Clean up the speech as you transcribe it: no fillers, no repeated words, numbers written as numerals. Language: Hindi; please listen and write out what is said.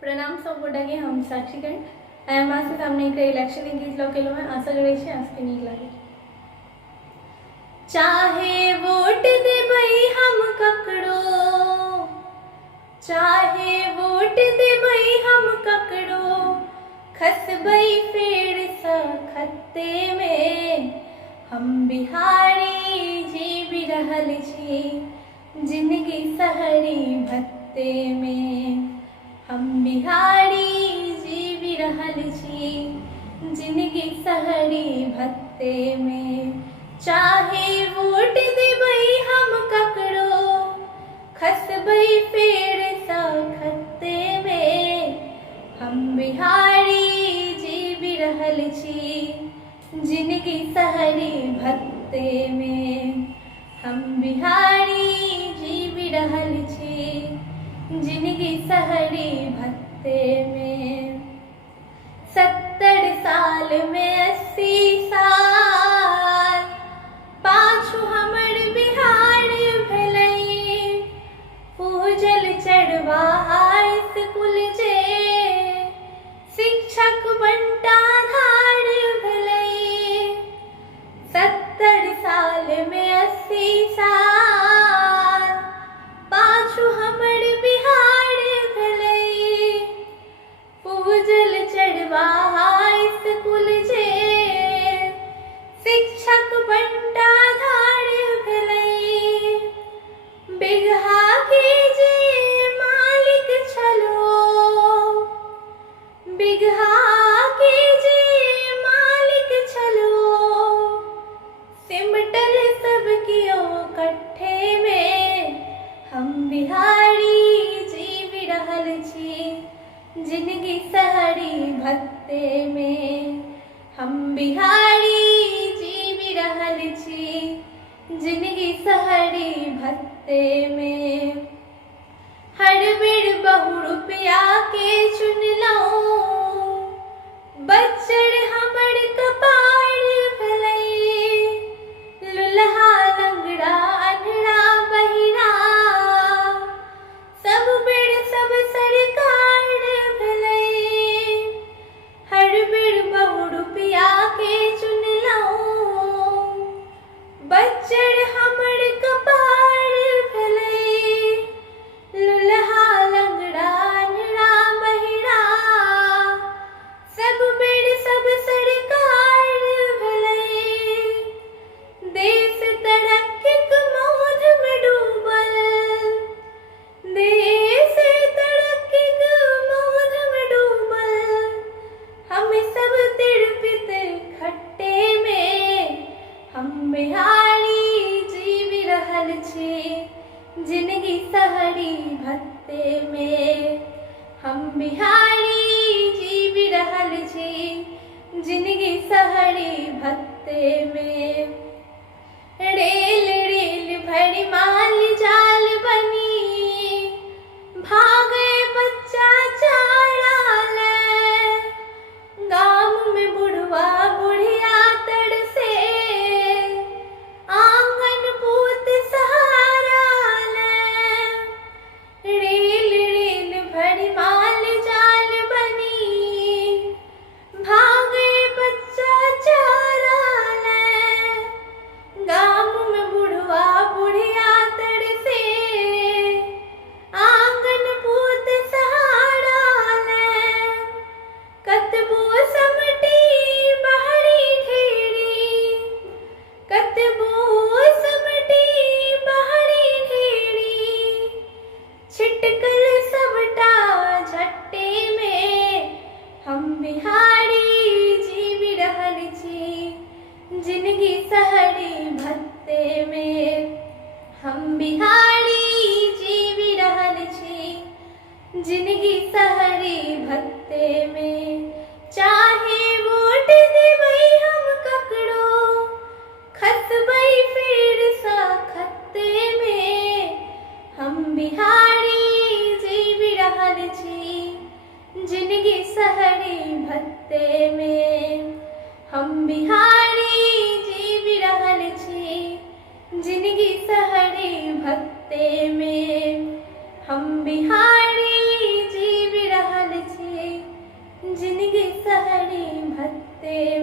प्रणाम सब गोटाके हम साक्षीकंठ अहाँ से सामने एक इलेक्शन गीत लऽ के मैं आशा करै छी अहाँ सबके नीक लागे। चाहे वोट देबै हम ककरो, चाहे वोट देबै हम ककरो, खसबै फेर सँ खत्ते में। हम बिहारी जीबि रहल छी जिंदगी शहरी भत्ते में। हम बिहारी जीबि रहल छी जिंदगी शहरी भत्ते में। चाहे वोट देबै हम ककरो, खसबै फेर सँ खत्ते में। हम बिहारी जीबि रहल छी जिंदगी शहरी भत्ते में। हम बिहारी जीबि रहल छी जिंदगी शहरी भत्ते में। 70 साल में 80 साल पाछू हमर बिहार भेलै। पूजल चढ़वा स्कूल जे शिक्षक बंटाधार भेलै। 70 साल में 80 साल पाछू हमर बिहार भेलै। पूजल चढ़वा स्कूल जे शिक्षक बंटाधार भेलै। बिगहा के जे मालिक छलो, बिगहा के जे मालिक छलो, सिमटल सब कियो कट्ठे में। हम बिहारी जीबि रहल छी जिंदगी शहरी भत्ते में। हम बिहारी जीबि रहल छी जिंदगी शहरी भत्ते में। हर बेर बहु रुपया के चुनलहुँ, बच्चर हमर कपार भेलै। लुल्हा लंगड़ा अन्हरा बहिरा सब बेर सब सरकार भेलै। हर बेर बहु रुपया के चुनलहुँ, बच्चर हमर कपार भेलै। लुल्हा लंगड़ा अन्हरा बहिरा सब बेर सब सरकार भेलै। देश तरक्कीक मौध में डूबल, देश तरक्कीक मौध में डूबल। हम सब तिरपित खट्टे में। हम बिहारी जीबि रहल छी जिंदगी शहरी भत्ते में। हम बिहारी जीबि रहल छी जिंदगी शहरी भत्ते में। रेल रेल भरि माल जाल बनी, भागे बच्चा चारा ले। गाँव में बुढ़वा बुढ़िया तरसे, आंगन पूत सहारा ले। रेल रेल भरि माल जाल बनी, भागे बच्चा चारा ले। गाँव में बुढ़वा बुढ़िया तरसे, आंगन पूत सहारा ले। कतबो समटी बहरी ढेरी, कतबो समटी बहरी ढेरी, छिटकल सबटा झट्टे में। हम बिहारी जीबि रहल छी जिंदगी शहरी भत्ते में। हम बिहारी जीबि रहल छी जिंदगी शहरी भत्ते में। चाहे वोट देबै हम ककरो, खसबै फेर सँ खत्ते में। हम बिहारी जीबि रहल छी जिंदगी शहरी भत्ते में। हम बिहारी जीबि रहल छी जिंदगी शहरी भत्ते में। हम बिहारी जीबि रहल से